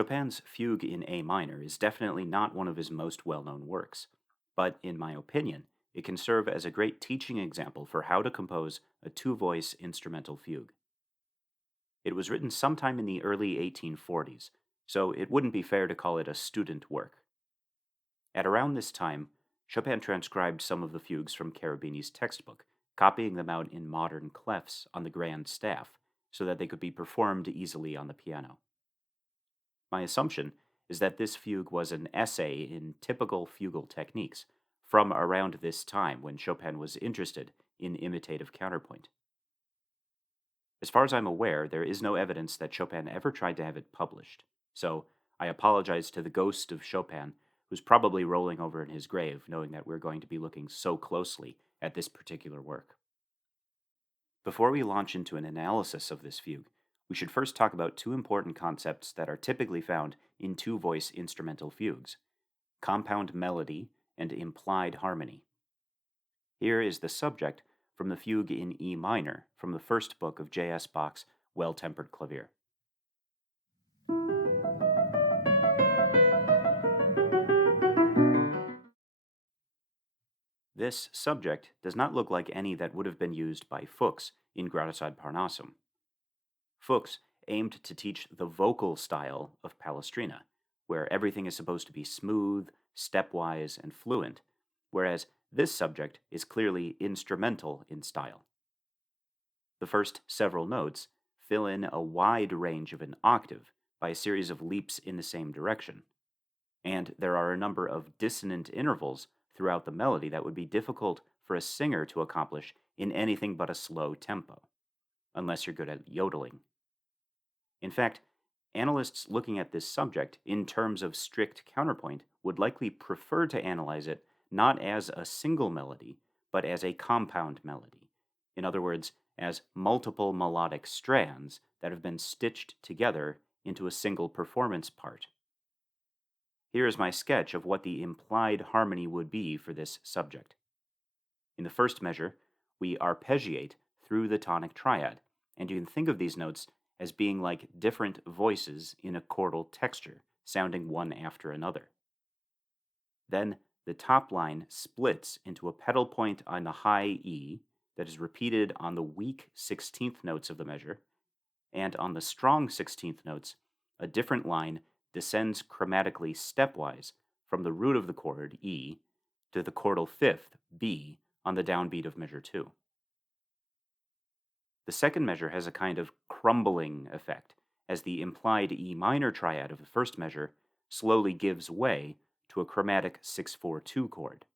Chopin's Fugue in A minor is definitely not one of his most well-known works, but in my opinion, it can serve as a great teaching example for how to compose a two-voice instrumental fugue. It was written sometime in the early 1840s, so it wouldn't be fair to call it a student work. At around this time, Chopin transcribed some of the fugues from Cherubini's textbook, copying them out in modern clefs on the grand staff so that they could be performed easily on the piano. My assumption is that this fugue was an essay in typical fugal techniques from around this time when Chopin was interested in imitative counterpoint. As far as I'm aware, there is no evidence that Chopin ever tried to have it published, so I apologize to the ghost of Chopin, who's probably rolling over in his grave knowing that we're going to be looking so closely at this particular work. Before we launch into an analysis of this fugue, we should first talk about two important concepts that are typically found in two-voice instrumental fugues: compound melody and implied harmony. Here is the subject from the fugue in E minor from the first book of J.S. Bach's Well-Tempered Clavier. This subject does not look like any that would have been used by Fuchs in Gradus ad Parnassum. Fuchs aimed to teach the vocal style of Palestrina, where everything is supposed to be smooth, stepwise, and fluent, whereas this subject is clearly instrumental in style. The first several notes fill in a wide range of an octave by a series of leaps in the same direction, and there are a number of dissonant intervals throughout the melody that would be difficult for a singer to accomplish in anything but a slow tempo, unless you're good at yodeling. In fact, analysts looking at this subject in terms of strict counterpoint would likely prefer to analyze it not as a single melody, but as a compound melody. In other words, as multiple melodic strands that have been stitched together into a single performance part. Here is my sketch of what the implied harmony would be for this subject. In the first measure, we arpeggiate through the tonic triad, and you can think of these notes as being like different voices in a chordal texture, sounding one after another. Then the top line splits into a pedal point on the high E that is repeated on the weak 16th notes of the measure, and on the strong 16th notes, a different line descends chromatically stepwise from the root of the chord, E, to the chordal fifth, B, on the downbeat of measure 2. The second measure has a kind of crumbling effect, as the implied E minor triad of the first measure slowly gives way to a chromatic 6/4-2 chord.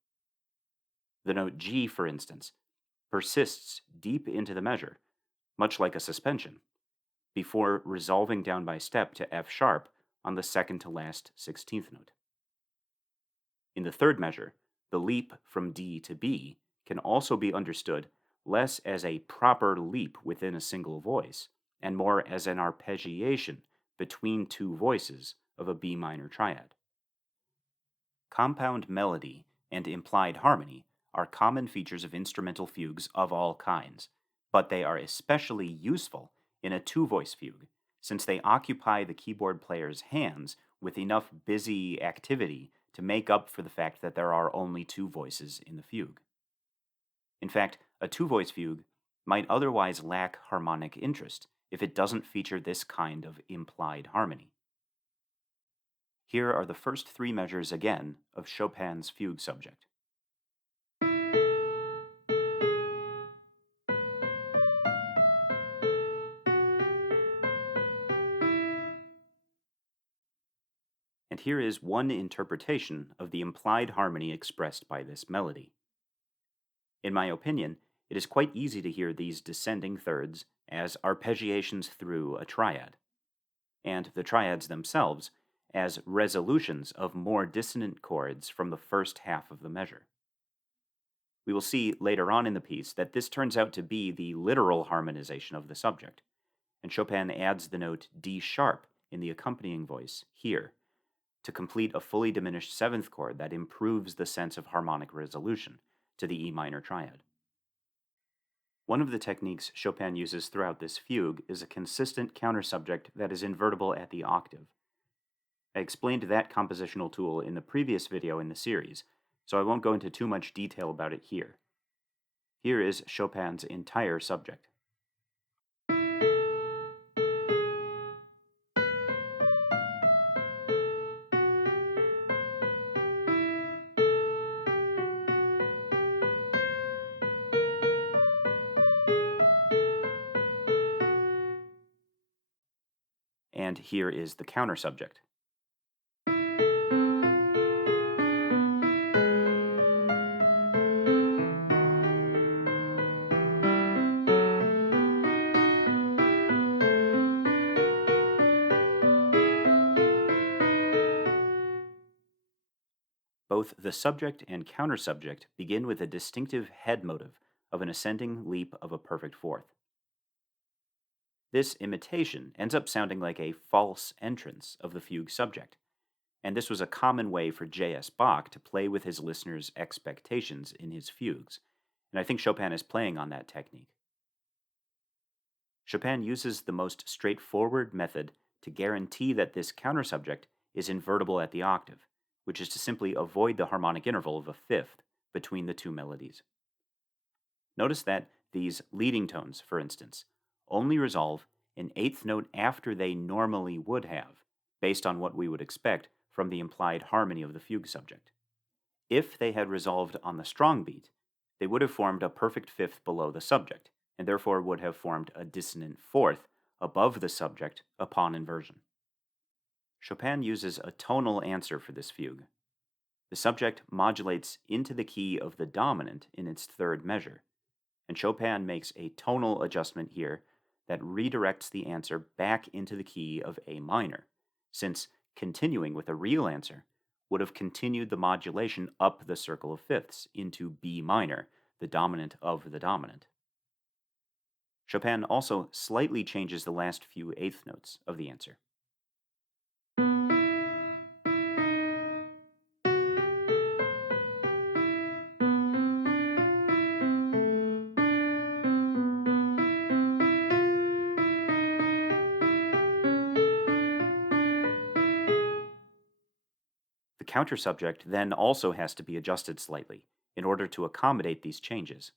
The note G, for instance, persists deep into the measure, much like a suspension, before resolving down by step to F sharp on the second to last 16th note. In the third measure, the leap from D to B can also be understood less as a proper leap within a single voice, and more as an arpeggiation between two voices of a B minor triad. Compound melody and implied harmony are common features of instrumental fugues of all kinds, but they are especially useful in a two-voice fugue, since they occupy the keyboard player's hands with enough busy activity to make up for the fact that there are only two voices in the fugue. In fact, a two-voice fugue might otherwise lack harmonic interest if it doesn't feature this kind of implied harmony. Here are the first three measures again of Chopin's fugue subject. And here is one interpretation of the implied harmony expressed by this melody. In my opinion, it is quite easy to hear these descending thirds as arpeggiations through a triad, and the triads themselves as resolutions of more dissonant chords from the first half of the measure. We will see later on in the piece that this turns out to be the literal harmonization of the subject, and Chopin adds the note D sharp in the accompanying voice here to complete a fully diminished seventh chord that improves the sense of harmonic resolution to the E minor triad. One of the techniques Chopin uses throughout this fugue is a consistent countersubject that is invertible at the octave. I explained that compositional tool in the previous video in the series, so I won't go into too much detail about it here. Here is Chopin's entire subject. And here is the countersubject. Both the subject and countersubject begin with a distinctive head motive of an ascending leap of a perfect fourth. This imitation ends up sounding like a false entrance of the fugue subject, and this was a common way for J.S. Bach to play with his listeners' expectations in his fugues, and I think Chopin is playing on that technique. Chopin uses the most straightforward method to guarantee that this countersubject is invertible at the octave, which is to simply avoid the harmonic interval of a fifth between the two melodies. Notice that these leading tones, for instance, only resolve an eighth note after they normally would have, based on what we would expect from the implied harmony of the fugue subject. If they had resolved on the strong beat, they would have formed a perfect fifth below the subject, and therefore would have formed a dissonant fourth above the subject upon inversion. Chopin uses a tonal answer for this fugue. The subject modulates into the key of the dominant in its third measure, and Chopin makes a tonal adjustment here that redirects the answer back into the key of A minor, since continuing with a real answer would have continued the modulation up the circle of fifths into B minor, the dominant of the dominant. Chopin also slightly changes the last few eighth notes of the answer. The countersubject then also has to be adjusted slightly in order to accommodate these changes.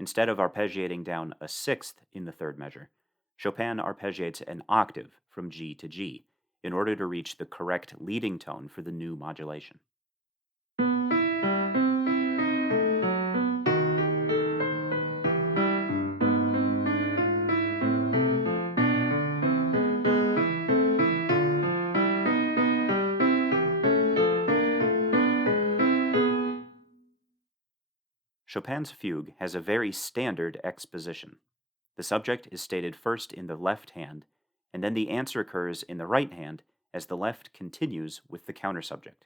Instead of arpeggiating down a sixth in the third measure, Chopin arpeggiates an octave from G to G in order to reach the correct leading tone for the new modulation. Chopin's fugue has a very standard exposition. The subject is stated first in the left hand, and then the answer occurs in the right hand as the left continues with the countersubject.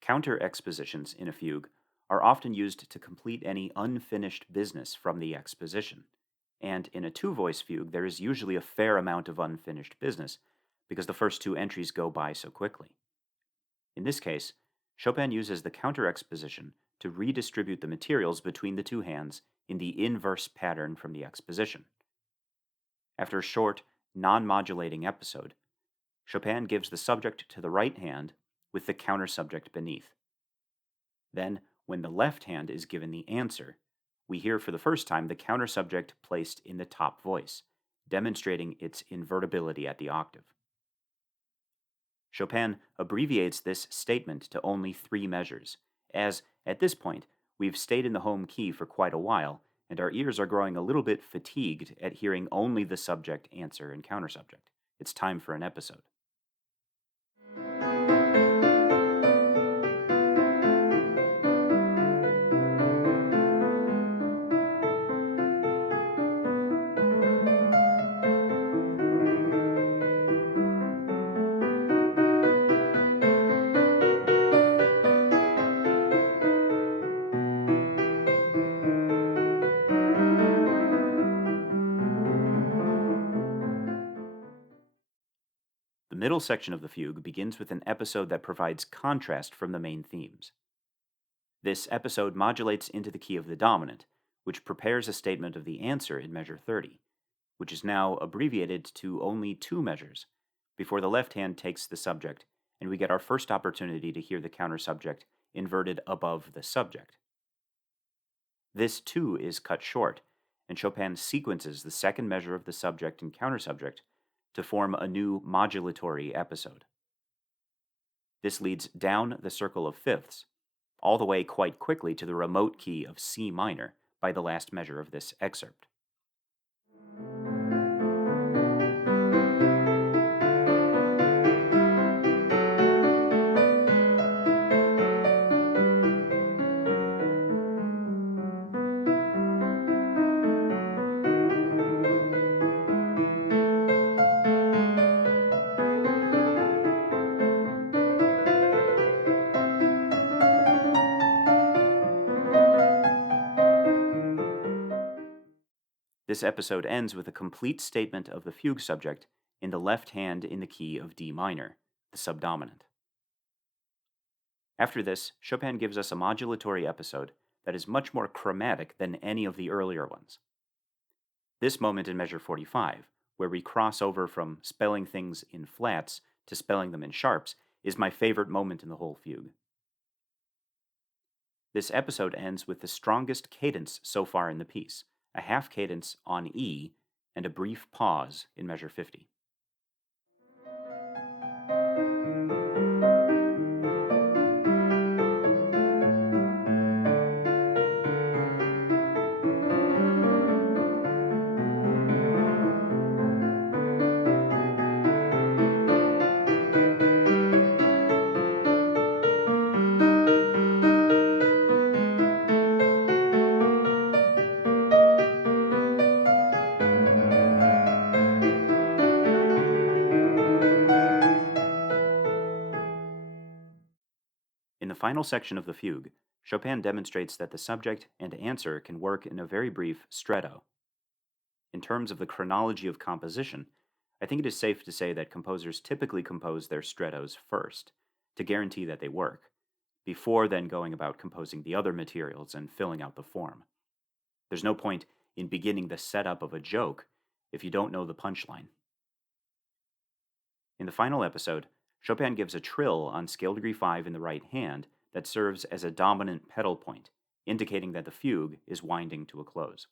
Counter expositions in a fugue are often used to complete any unfinished business from the exposition, and in a two-voice fugue there is usually a fair amount of unfinished business because the first two entries go by so quickly. In this case, Chopin uses the counter exposition to redistribute the materials between the two hands in the inverse pattern from the exposition. After a short, non-modulating episode, Chopin gives the subject to the right hand with the countersubject beneath. Then, when the left hand is given the answer, we hear for the first time the countersubject placed in the top voice, demonstrating its invertibility at the octave. Chopin abbreviates this statement to only 3 measures, as, at this point, we've stayed in the home key for quite a while, and our ears are growing a little bit fatigued at hearing only the subject, answer, and countersubject. It's time for an episode. The middle section of the fugue begins with an episode that provides contrast from the main themes. This episode modulates into the key of the dominant, which prepares a statement of the answer in measure 30, which is now abbreviated to only 2 measures, before the left hand takes the subject, and we get our first opportunity to hear the countersubject inverted above the subject. This too is cut short, and Chopin sequences the second measure of the subject and countersubject to form a new modulatory episode. This leads down the circle of fifths, all the way quite quickly to the remote key of C minor by the last measure of this excerpt. This episode ends with a complete statement of the fugue subject in the left hand in the key of D minor, the subdominant. After this, Chopin gives us a modulatory episode that is much more chromatic than any of the earlier ones. This moment in measure 45, where we cross over from spelling things in flats to spelling them in sharps, is my favorite moment in the whole fugue. This episode ends with the strongest cadence so far in the piece, a half cadence on E, and a brief pause in measure 50. In the final section of the fugue, Chopin demonstrates that the subject and answer can work in a very brief stretto. In terms of the chronology of composition, I think it is safe to say that composers typically compose their strettos first, to guarantee that they work, before then going about composing the other materials and filling out the form. There's no point in beginning the setup of a joke if you don't know the punchline. In the final episode, Chopin gives a trill on scale degree 5 in the right hand that serves as a dominant pedal point, indicating that the fugue is winding to a close.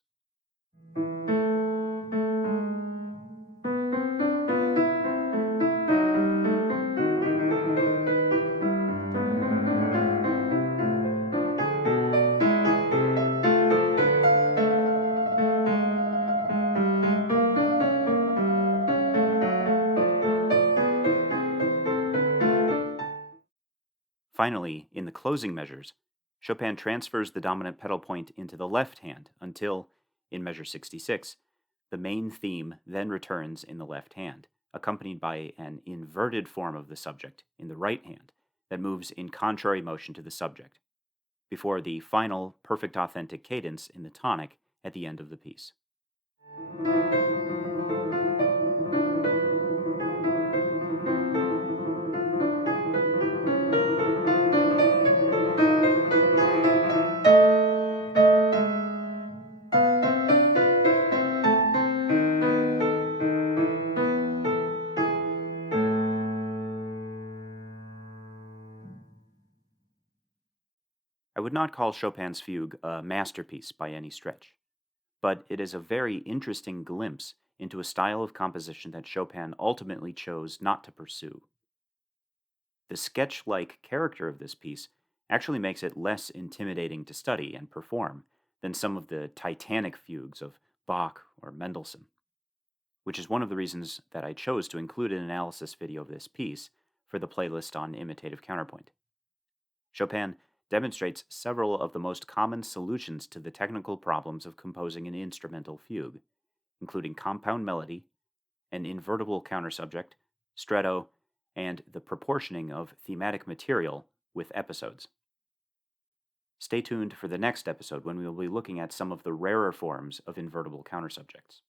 Finally, in the closing measures, Chopin transfers the dominant pedal point into the left hand until, in measure 66, the main theme then returns in the left hand, accompanied by an inverted form of the subject in the right hand that moves in contrary motion to the subject, before the final perfect authentic cadence in the tonic at the end of the piece. I would not call Chopin's fugue a masterpiece by any stretch, but it is a very interesting glimpse into a style of composition that Chopin ultimately chose not to pursue. The sketch-like character of this piece actually makes it less intimidating to study and perform than some of the titanic fugues of Bach or Mendelssohn, which is one of the reasons that I chose to include an analysis video of this piece for the playlist on imitative counterpoint. Chopin demonstrates several of the most common solutions to the technical problems of composing an instrumental fugue, including compound melody, an invertible countersubject, stretto, and the proportioning of thematic material with episodes. Stay tuned for the next episode when we will be looking at some of the rarer forms of invertible countersubjects.